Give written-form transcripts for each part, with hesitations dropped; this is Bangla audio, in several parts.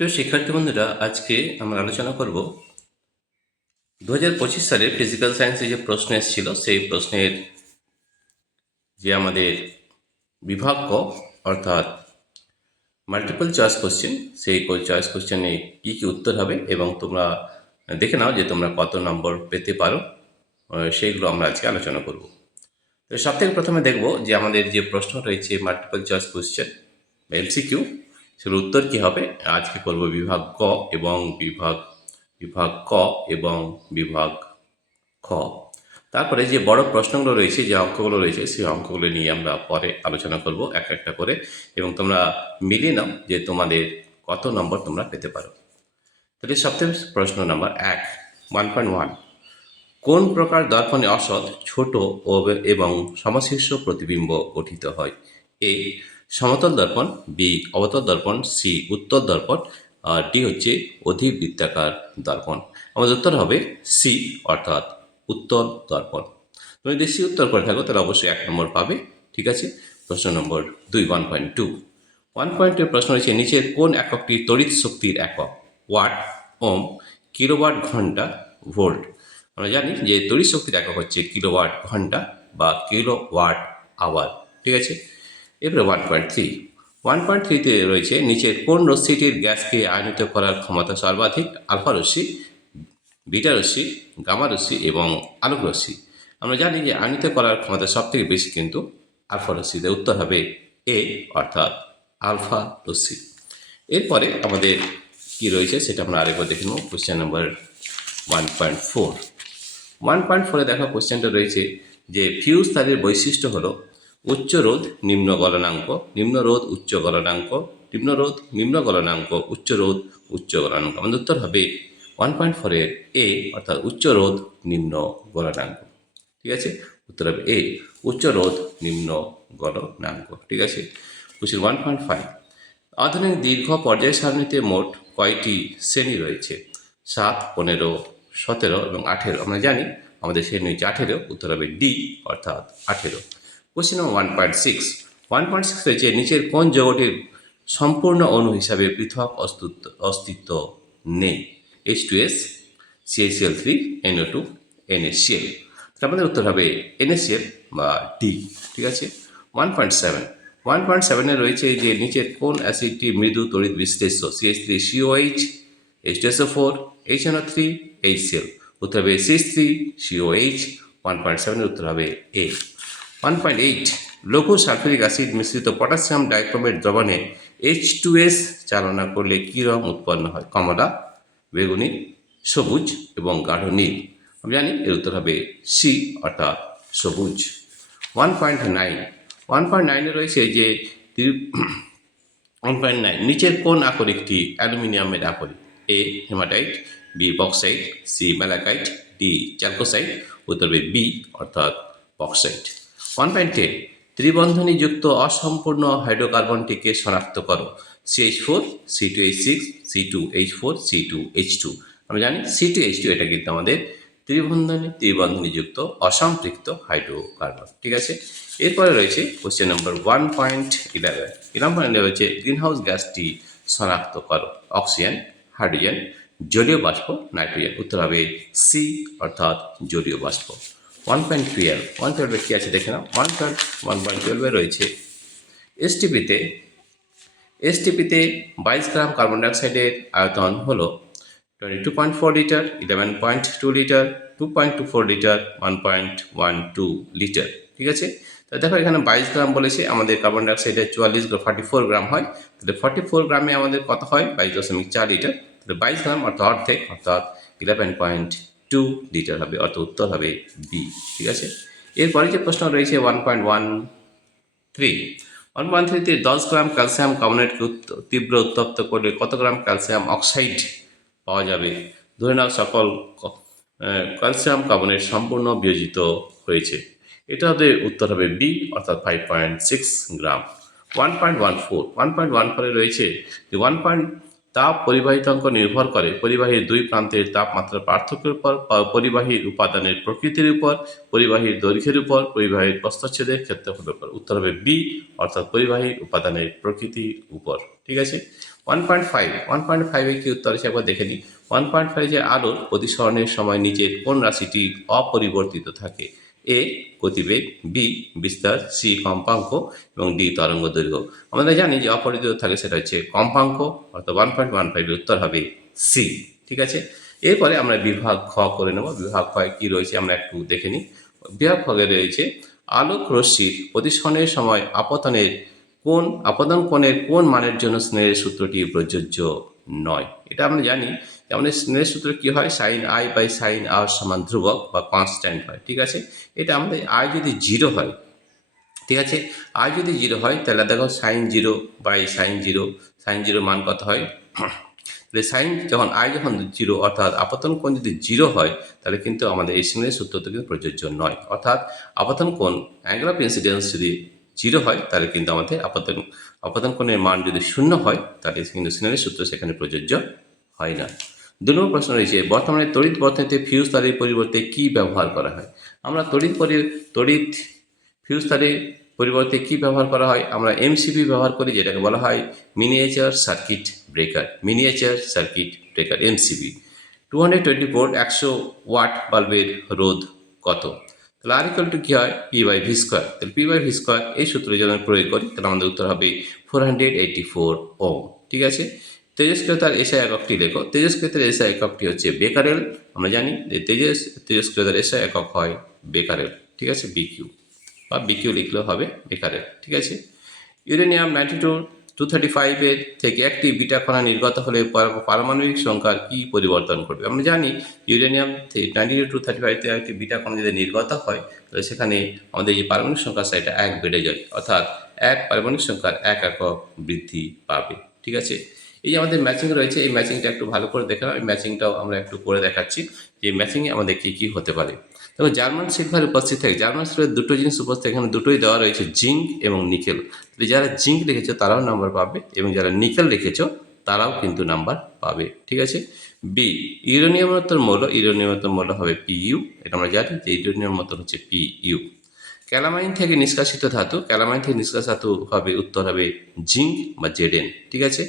প্রিয় শিক্ষার্থী বন্ধুরা, আজকে আমরা আলোচনা করব 2025 সালের ফিজিক্যাল সায়েন্সে যে প্রশ্ন এসেছিল সেই প্রশ্নের যে আমাদের বিভাগ ক অর্থাৎ মাল্টিপল চয়েস কোশ্চেন, সেই চয়েস কোশ্চেনে কী কী উত্তর হবে এবং তোমরা দেখে নাও যে তোমরা কত নম্বর পেতে পারো। সেইগুলো আমরা আজকে আলোচনা করব। তো সব থেকে প্রথমে দেখব যে আমাদের যে প্রশ্ন রয়েছে মাল্টিপল চয়েস কোশ্চেন বা এমসিকিউ, সেগুলোর উত্তর কী হবে। আজকে করব বিভাগ ক এবং বিভাগ ক এবং বিভাগ খ। তারপরে যে বড় প্রশ্নগুলো রয়েছে, যে অঙ্কগুলো রয়েছে, সেই অঙ্কগুলো নিয়ে আমরা পরে আলোচনা করব এক একটা করে, এবং তোমরা মিলিয়ে নাও যে তোমাদের কত নম্বর তোমরা পেতে পারো। তাহলে সপ্তম প্রশ্ন নাম্বার 1.1, কোন প্রকার দর্পণে অসৎ, ছোট এবং সমশীর্ষ প্রতিবিম্ব গঠিত হয়? এ সমতল দর্পণ, বি অবতল দর্পণ, সি উত্তল দর্পণ, আর ডি হচ্ছে অধিবৃত্তাকার দর্পণ। আমাদের উত্তর হবে সি অর্থাৎ উত্তল দর্পণ। তুমি যদি সি উত্তর করে থাকো তাহলে অবশ্যই 1 নম্বর পাবে। ঠিক আছে। প্রশ্ন নম্বর 2, 1.2। 1.2 প্রশ্ন হচ্ছে, নিচের কোন এককটি তড়িৎ শক্তির একক? ওয়াট, ওম, কিলোওয়াট ঘন্টা, ভোল্ট। আমরা জানি যে তড়িৎ শক্তির একক হচ্ছে কিলোওয়াট ঘন্টা বা কিলোওয়াট আওয়ার। ঠিক আছে। এরপরে 1.3তে রয়েছে, নিচের কোন রশ্মিটির গ্যাসকে আয়নিত করার ক্ষমতা সর্বাধিক? আলফা রশ্মি, বিটা রশ্মি, গামা রশ্মি এবং আলোক রশ্মি। আমরা জানি যে আয়নিত করার ক্ষমতা সব থেকে বেশি কিন্তু আলফা রশ্মিতে। উত্তর হবে এ অর্থাৎ আলফা রশ্মি। এরপরে আমাদের কি রয়েছে সেটা আমরা আরেকবার দেখে নেব। Question number 1.4। 1.4-এ দেখা কোশ্চেনটা রয়েছে যে ফিউজ তারের বৈশিষ্ট্য হলো উচ্চ রোধ, নিম্ন গলনাঙ্ক, নিম্ন রোধ, উচ্চ গলনাঙ্ক, নিম্ন রোধ, নিম্ন গলনাঙ্ক, উচ্চ রোধ, উচ্চ গলনাঙ্ক। আমাদের উত্তর হবে 1.4-এর এ অর্থাৎ উচ্চ রোধ, নিম্ন গলনাঙ্ক। ঠিক আছে। উত্তর হবে এ উচ্চ রোধ, নিম্ন গলনাঙ্ক। ঠিক আছে। কোশ্চেন 1.5, আধুনিক দীর্ঘ পর্যায় সারণীতে মোট কয়টি শ্রেণী রয়েছে? 7, 15, 17 এবং 18। আমরা জানি আমাদের শ্রেণী হচ্ছে 18। উত্তর হবে ডি অর্থাৎ 18। Question number 1.6। 1.6 রয়েছে, নিচের কোন যৌগটির সম্পূর্ণ অণু হিসাবে পৃথক অস্তিত্ব নেই? H2S, CaCl3, NO2, NaCl। আমাদের উত্তর হবে NaCl বা ডি। ঠিক আছে। 1.7 রয়েছে যে নিচের কোন অ্যাসিডটি মৃদু তড়িৎ বিশ্লেষ্য? CH3COH, H2SO4, HNO3, HCl। উত্তর হবে CH3COH। 1.7-এর উত্তর হবে এ। 1.8, লঘু সালফিউরিক অ্যাসিড মিশ্রিত পটাশিয়াম ডাইক্রোমেট দ্রবণে H2S চালনা করলে কী রং উৎপন্ন হয়? কমলা, বেগুনি, সবুজ এবং গাঢ় নীল। আমি জানি এর উত্তর হবে সি অর্থাৎ সবুজ। 1.9 রয়েছে যে 1.9, নিচের কোন আকরিকটি অ্যালুমিনিয়ামের আকরিক? A hematite, B bauxite, C malachite, D chalcocite. উত্তর হবে বি অর্থাৎ বক্সাইট। 1.10, ত্রিবন্ধনীযুক্ত অসম্পূর্ণ হাইড্রোকার্বনটিকে শনাক্ত করো? CH4, C2H6, C2H4, C2H2। আমরা জানি C2H2 এটা কিন্তু আমাদের ত্রিবন্ধনীযুক্ত অসম্পৃক্ত হাইড্রোকার্বন। ঠিক আছে। এরপরে রয়েছে কোশ্চেন নম্বর 1.11। এরকম রয়েছে, গ্রিনহাউস গ্যাসটি শনাক্ত করো? অক্সিজেন, হাইড্রোজেন, জলীয় বাষ্প, নাইট্রোজেন। উত্তর হবে সি অর্থাৎ জলীয় বাষ্প। 1.12 কি আছে দেখে নাও। 1.12 রয়েছে, এসটিপিতে 22 গ্রাম কার্বন ডাইঅক্সাইডের আয়তন হলো 22.4 লিটার, 11.2 লিটার, 2.24 লিটার, 1.12 লিটার। ঠিক আছে। তো দেখো এখানে 22 গ্রাম বলেছে, আমাদের কার্বন ডাইঅক্সাইডের 44 গ্রাম হয়। তাহলে 44 গ্রামে আমাদের কত হয়? 22.4 লিটার। তাহলে 22 গ্রাম অর্থাৎ অর্ধেক অর্থাৎ 11.2 লিটার হবে, অর্থাৎ উত্তর হবে বি। ঠিক আছে। এরপরে যে প্রশ্ন রয়েছে 1.13। 1.3-তে 10 গ্রাম ক্যালসিয়াম কার্বনেটকে তীব্র উত্তপ্ত করলে কত গ্রাম ক্যালসিয়াম অক্সাইড পাওয়া যাবে? ধরে নাও সকল ক্যালসিয়াম কার্বনেট সম্পূর্ণ বিয়োজিত হয়েছে। এটাতে উত্তর হবে বি অর্থাৎ 5.6 গ্রাম। 1.14 রয়েছে যে তাপ পরিবাহিতাঙ্ক নির্ভর করে পরিবাহীর দুই প্রান্তের তাপমাত্রার পার্থক্যের উপর, পরিবাহীর উপাদানের প্রকৃতির উপর, পরিবাহীর দৈর্ঘ্যের উপর, পরিবাহীর প্রস্থচ্ছেদের ক্ষেত্রফলের উপর। উত্তর হবে বি, অর্থাৎ পরিবাহীর উপাদানের প্রকৃতির উপর। ঠিক আছে। 1.5 কি উত্তর আছে একবার দেখে নিই। 1.5 যে আলোর প্রতিসরণের সময় নিচের কোন রাশিটি অপরিবর্তিত থাকে? এ গতিবেগ, বি বিস্তার, সি কম্পাঙ্ক এবং ডি তরঙ্গ দৈর্ঘ্য। আমরা জানি যে অপরিবর্তিত থাকে সেটা হচ্ছে কম্পাঙ্ক, অর্থাৎ 1.15 উত্তর হবে সি। ঠিক আছে। এরপরে আমরা বিভাগ খ করে নেব। বিভাগ খ কি রয়েছে আমরা একটু দেখে নিই। বিভাগ খয়ে রয়েছে আলোক রশ্মির প্রতিসরণের সময় আপতন কোণের কোন মানের জন্য স্নেহের সূত্রটি প্রযোজ্য নয়? এটা আমরা জানি যে আমাদের স্নেহের সূত্র কি হয়, সাইন আই বাই সাইন আর সমান ধ্রুবক বা কনস্ট্যান্ট হয়। ঠিক আছে। এটা আমাদের আই যদি 0 হয়, ঠিক আছে, আই যদি 0 হয় তাহলে দেখো সাইন 0 বাই সাইন 0, সাইন 0 মান কত হয়? তাহলে সাইন যখন আই যখন 0 অর্থাৎ আপতন কোণ যদি 0 হয় তাহলে কিন্তু আমাদের এই স্নেহের সূত্রটি কিন্তু প্রযোজ্য নয়। অর্থাৎ আপতন কোণ, অ্যাঙ্গেল অফ ইনসিডেন্স যদি 0 হয় তাহলে কিন্তু আমাদের আপতন কোণের মান যদি 0 হয় তাহলে কিন্তু স্নেহের সূত্র সেখানে প্রযোজ্য হয় না। 2 নম্বর প্রশ্ন রয়েছে বর্তমানে তড়িৎ বর্তনীতে ফিউজ তারের পরিবর্তে কি ব্যবহার করা হয়? আমরা তড়িৎ ফিউজ তারের পরিবর্তে কি ব্যবহার করা হয়? আমরা এমসিবি ব্যবহার করি, যেটাকে বলা হয় miniature circuit breaker. MCB. 224 100 watt বাল্বের রোধ কত? তাহলে আর ইকুয়াল টু কি হয়? P by V square. তাহলে পি বাই ভি স্কোয়ার এই সূত্রে যদি আমরা প্রয়োগ করি তাহলে আমাদের উত্তর হবে 484 ওম। ঠিক আছে। তেজস্ক্রিয়তার এসআই এককটি লেখো। তেজস্ক্রিয়তার এসআই এককটি হচ্ছে বেকারেল। আমরা জানি যে তেজস্ক্রিয়তার এসআই একক হয় বেকারেল। ঠিক আছে, বিকিউ বা বিকিউ লিখলেও হবে বেকারেল। ঠিক আছে। ইউরেনিয়াম 235 এর থেকে একটি বিটা কণা নির্গত হলে পারমাণবিক সংখ্যার কি পরিবর্তন করবে? আমরা জানি ইউরেনিয়াম 235 থেকে একটি বিটা কণা যদি নির্গত হয় তাহলে সেখানে আমাদের যে পারমাণবিক সংখ্যা সেটা 1 বেড়ে যায়, অর্থাৎ এক পারমাণবিক সংখ্যার 1 একক বৃদ্ধি পাবে। ঠিক আছে। এই যে আমাদের ম্যাচিং রয়েছে, এই ম্যাচিংটা একটু ভালো করে দেখে নাও। এই ম্যাচিংটাও আমরা একটু করে দেখাচ্ছি যে ম্যাচিংয়ে আমাদের কী কী হতে পারে। তবে জার্মান সিলভার উপস্থিত থাকে। জার্মান সিলভার দুটো জিনিস উপস্থিত, এখানে দুটোই দেওয়া রয়েছে, জিঙ্ক এবং নিকেল। যারা জিঙ্ক লিখেছো তারাও নাম্বার পাবে এবং যারা নিকেল লিখেছো তারাও কিন্তু নাম্বার পাবে। ঠিক আছে। বি ইউরেনিয়ামের মৌল হবে পিইউ। এটা আমরা জানি যে ইউরেনিয়াম মতো হচ্ছে পিইউ। ক্যালামাইন থেকে নিষ্কাশিত ধাতু হবে উত্তর হবে জিঙ্ক বা জেডেন। ঠিক আছে।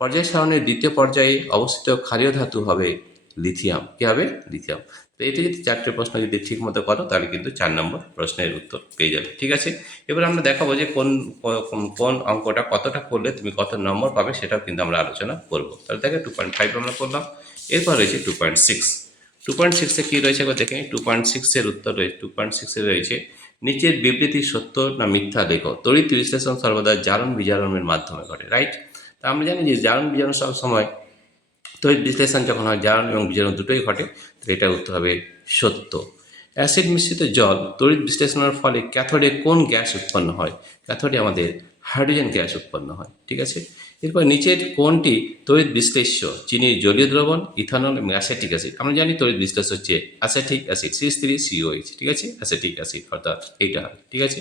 পর্যায় সারণীর দ্বিতীয় পর্যায়ে অবস্থিত ক্ষারীয় ধাতু হবে লিথিয়াম। কি হবে? লিথিয়াম। তো এটি যদি 4টে প্রশ্ন যদি ঠিক মতো করো তাহলে কিন্তু 4 নম্বর প্রশ্নের উত্তর পেয়ে যাবে। ঠিক আছে। এবার আমরা দেখাবো যে কোন অঙ্কটা কতটা করলে তুমি কত নম্বর পাবে সেটাও কিন্তু আমরা আলোচনা করব। তাহলে দেখো 2.5 আমরা করলাম। এরপর রয়েছে 2.6। 2.6 কী রয়েছে একবার দেখে নিই। 2.6 উত্তর রয়েছে 2.6 রয়েছে নিচের বিবৃতি সত্য না মিথ্যা লেখো। তড়িৎ বিশ্লেষণ সর্বদা জারণ বিজারণের মাধ্যমে ঘটে। রাইট। তা আমরা জানি যে জারণ বিজারণ সব সময় তড়িৎ বিশ্লেষণ যখন হয় জারণ এবং বিজারণ দুটোই ঘটে, তাহলে এটা উত্তর হবে সত্য। অ্যাসিড মিশ্রিত জল তড়িৎ বিশ্লেষণের ফলে ক্যাথোডে কোন গ্যাস উৎপন্ন হয়? ক্যাথোডে আমাদের হাইড্রোজেন গ্যাস উৎপন্ন হয়। ঠিক আছে। এরপর নিচের কোনটি তড়িৎ বিশ্লেষ্য? চিনির জলীয় দ্রবণ, ইথানল এবং অ্যাসেটিক অ্যাসিড। আমরা জানি তড়িৎ বিশ্লেষ্য হচ্ছে অ্যাসেটিক অ্যাসিড, CH3COH। ঠিক আছে, অ্যাসেটিক অ্যাসিড অর্থাৎ এইটা হয়। ঠিক আছে।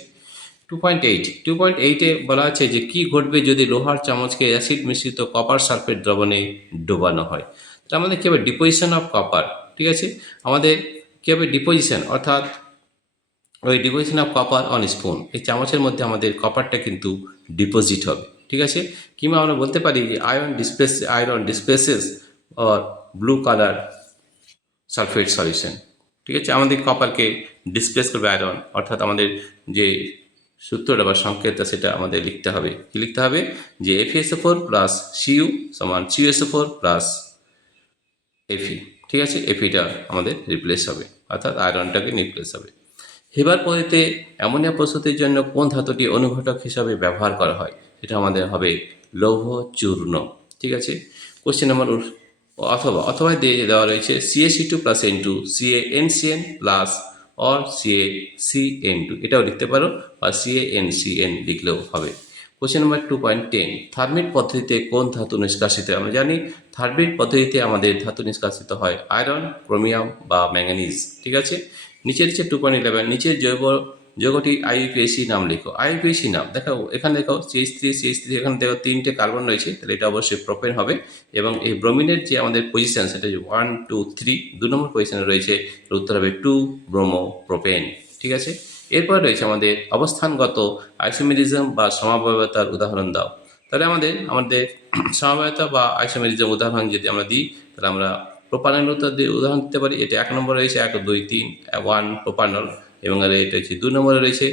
2.8 বলা আছে যে কি ঘটবে যদি লোহার চামচকে অ্যাসিড মিশ্রিত কপার সালফেট দ্রবণে ডোবানো হয়? তাহলে আমাদের কী হবে? Deposition of copper. ঠিক আছে। আমাদের কী হবে? ডিপোজিশন, অর্থাৎ ওই deposition of copper on spoon, এই চামচের মধ্যে আমাদের কপারটা কিন্তু ডিপোজিট হবে। ঠিক আছে। কিংবা আমরা বলতে পারি যে iron displaces or blue colour sulphate solution. ঠিক আছে। আমাদের কপারকে ডিসপ্লেস করবে আয়রন, অর্থাৎ আমাদের যে সূত্রটা বা সংকেতটা সেটা আমাদের লিখতে হবে। কি লিখতে হবে? যে FeSO4 প্লাস Cu সমান CuSO4 প্লাস Fe। ঠিক আছে। Feটা আমাদের রিপ্লেস হবে, অর্থাৎ আয়রনটাকে রিপ্লেস হবে। হেবার পদ্ধতিতে অ্যামোনিয়া প্রস্তুতির জন্য কোন ধাতুটি অনুঘটক হিসাবে ব্যবহার করা হয়? এটা আমাদের হবে লৌহ চূর্ণ। ঠিক আছে। কোশ্চেন নাম্বার অথবা দিয়ে দেওয়া রয়েছে CaC2 plus N2 CaNCN plus or CaCN2, এটাও লিখতে পারো বা CaNCN লিখলেও হবে। কোশ্চেন নাম্বার 2.10 থার্মিট পদ্ধতিতে কোন ধাতু নিষ্কাশিত? আমরা জানি থার্মিট পদ্ধতিতে আমাদের ধাতু নিষ্কাশিত হয় আয়রন, ক্রোমিয়াম বা ম্যাঙ্গানিজ। ঠিক আছে। নিচের 2.11 নিচের জৈব যৌগটি আইউপিএসি নাম লেখো। আইউপিএসি নাম দেখো, এখানে দেখো CH3 এখানে দেখো 3টে কার্বন রয়েছে, তাহলে এটা অবশ্যই প্রোপেন হবে। এবং এই ব্রোমিনের যে আমাদের পজিশন সেটা 1 2 3, 2 নম্বর পজিশনে রয়েছে, উত্তর হবে 2 ব্রোমো প্রোপেন। ঠিক আছে, এরপর রয়েছে আমাদের অবস্থানগত আইসোমেরিজম বা সমবায়তার উদাহরণ দাও। তাহলে আমাদের আমাদের সমবায়তা বা আইসোমেরিজম উদাহরণ যদি আমরা দিই, তাহলে আমরা প্রোপানল উদাহরণ দিতে পারি। এটা 1 নম্বরে রয়েছে 1 2 3 1 প্রোপানল, এবং এটা হচ্ছে 2 নম্বরে রয়েছে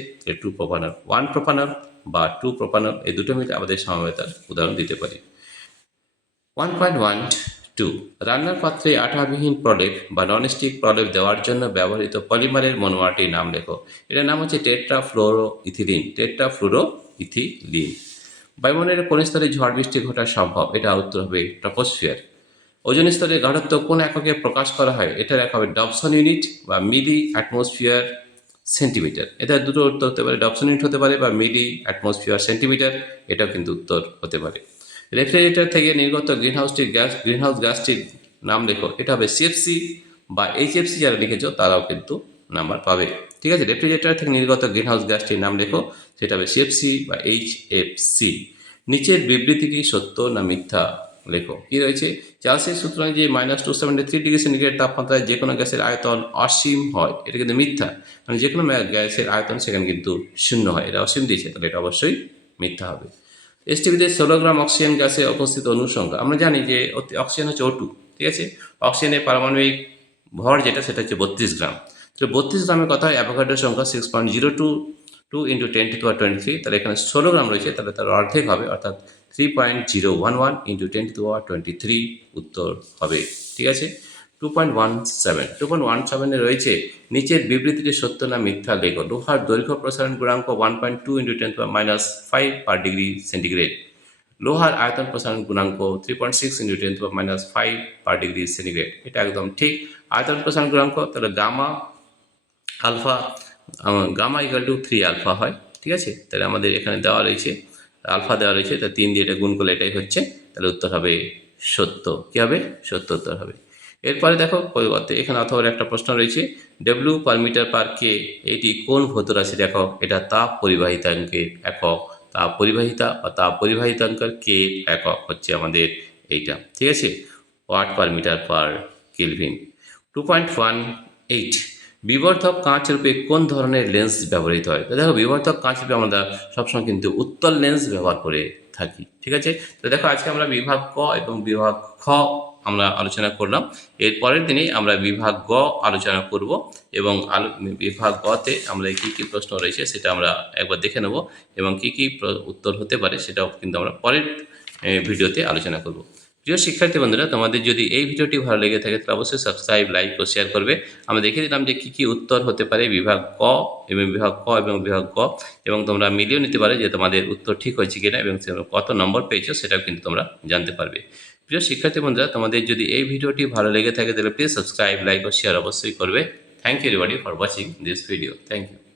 2 প্রোপানল। 1 প্রোপানল বা 2 প্রোপানল এই দুটো মিলে আমাদের সমবায়তার উদাহরণ দিতে পারি। 1.12 রান্নার পাত্রে আঠাবিহীন প্রলেপ বা ননস্টিক প্রলেপ দেওয়ার জন্য ব্যবহৃত পলিমারের মনোমারটির নাম লেখো। এটার নাম হচ্ছে টেট্রাফ্লোরোইথিলিন। টেট্রাফ্লোরোইথিলিন। বায়ুমণ্ডলের কোন স্তরে ঝড় বৃষ্টি ঘটা সম্ভব? এটা উত্তর হবে ট্রপোস্ফিয়ার। ওজোন স্তরের গাঢ়ত্ব কোন এককে প্রকাশ করা হয়? এটার এক হবে ডবসন ইউনিট বা মিলি অ্যাটমসফিয়ার সেন্টিমিটার। এটা দুটো উত্তর হতে পারে, ডবসন ইউনিট হতে পারে বা মিলি অ্যাটমসফিয়ার সেন্টিমিটার, এটাও কিন্তু উত্তর হতে পারে। রেফ্রিজারেটর থেকে নির্গত গ্রিনহাউস গ্যাসটির নাম লেখো। এটা হবে সিএফসি বা এইচএফসি। যারা লিখেছো তারাও কিন্তু নাম্বার পাবে। ঠিক আছে, রেফ্রিজারেটর থেকে নির্গত গ্রিনহাউস গ্যাসটির নাম লেখো, সেটা হবে সিএফসি বা এইচএফসি। নিচের বিবৃতিটি সত্য না মিথ্যা লেখো। কি রয়েছে? চার্লসের সূত্র যে -273 ডিগ্রি সেন্টিগ্রেড তাপমাত্রায় যে কোনো গ্যাসের আয়তন অসীম হয়, এটা কিন্তু মিথ্যা। মানে যে কোনো গ্যাসের আয়তন সেখানে কিন্তু শূন্য হয়, এটা অসীম দিয়েছে, তাহলে এটা অবশ্যই মিথ্যা হবে। এসটিভিতে 16 গ্রাম অক্সিজেন গ্যাসে উপস্থিত অণুর সংখ্যা। আমরা জানি যে অক্সিজেন হচ্ছে O2, ঠিক আছে। অক্সিজেনের পারমাণবিক ভর যেটা সেটা হচ্ছে 32 গ্রাম। তো 32 গ্রামের কথা হয় অ্যাভোগাড্রোর সংখ্যা 6.022 × 10⁻23, তাহলে এখানে 16 গ্রাম রয়েছে, তাহলে তার অর্ধেক হবে, অর্থাৎ 3.011 × 10⁻23 উত্তর হবে। ঠিক আছে। 2.17 রয়েছে নিচের বিবৃতিটি সত্য না মিথ্যা লেখো। লোহার দৈর্ঘ্য প্রসারণ গুণাঙ্ক 1.2 × 10⁻⁵ পার ডিগ্রি সেন্টিগ্রেড। লোহার আয়তন প্রসারণ গুণাঙ্ক 3.6 × 10⁻⁵ পার ডিগ্রি সেন্টিগ্রেড। এটা একদম ঠিক। আয়তন প্রসারণ গুণাঙ্ক তাহলে গামা ইকুয়াল টু 3 আলফা হয়। ঠিক আছে, তাহলে আমাদের এখানে দেওয়া রয়েছে আলফা দেওয়া রয়েছে, তা 3 দিয়ে এটা গুণ করলে এটাই হচ্ছে, তাহলে উত্তর হবে সত্য। কি হবে? সত্য উত্তর হবে। এরপরে দেখো পরিবর্তে এখানে অথবা একটা প্রশ্ন রয়েছে, ডব্লিউ পার মিটার পার কে এটি কোন ভৌত রাশির একক? এটা তাপ পরিবাহিতাঙ্কের একক। তাপ পরিবাহিতা বা তাপ পরিবাহিতাঙ্কের কে একক হচ্ছে আমাদের এইটা। ঠিক আছে, watt per metre per kelvin. 2.18 বিবর্ধক কাঁচ রূপে কোন ধরনের লেন্স ব্যবহৃত হয়? তো দেখো, বিবর্ধক কাঁচ রূপে আমরা সবসময় কিন্তু উত্তল লেন্স ব্যবহার করে থাকি। ঠিক আছে, তো দেখো আজকে আমরা বিভাগ ক এবং বিভাগ খ আমরা আলোচনা করলাম। এর পরের দিনেই আমরা বিভাগ গ আলোচনা করব, এবং বিভাগ গতে আমরা কী কী প্রশ্ন রয়েছে সেটা আমরা একবার দেখে নেব, এবং কী কী উত্তর হতে পারে সেটাও কিন্তু আমরা পরের ভিডিওতে আলোচনা করব। প্রিয় শিক্ষার্থী বন্ধুরা, তোমাদের যদি এই ভিডিওটি ভালো লেগে থাকে তাহলে অবশ্যই সাবস্ক্রাইব, লাইক ও শেয়ার করবে। আমরা দেখিয়ে দিলাম যে কী কী উত্তর হতে পারে বিভাগ ক এবং বিভাগ ক এবং বিভাগ গ, এবং তোমরা মিলিয়েও নিতে পারো যে তোমাদের উত্তর ঠিক হয়েছে কিনা এবং কত নম্বর পেয়েছো সেটাও কিন্তু তোমরা জানতে পারবে। প্রিয় শিক্ষার্থী বন্ধুরা, তোমাদের যদি এই ভিডিওটি ভালো লেগে থাকে তাহলে প্লিজ সাবস্ক্রাইব, লাইক ও শেয়ার অবশ্যই করবে। Thank you everybody for watching this video. Thank you.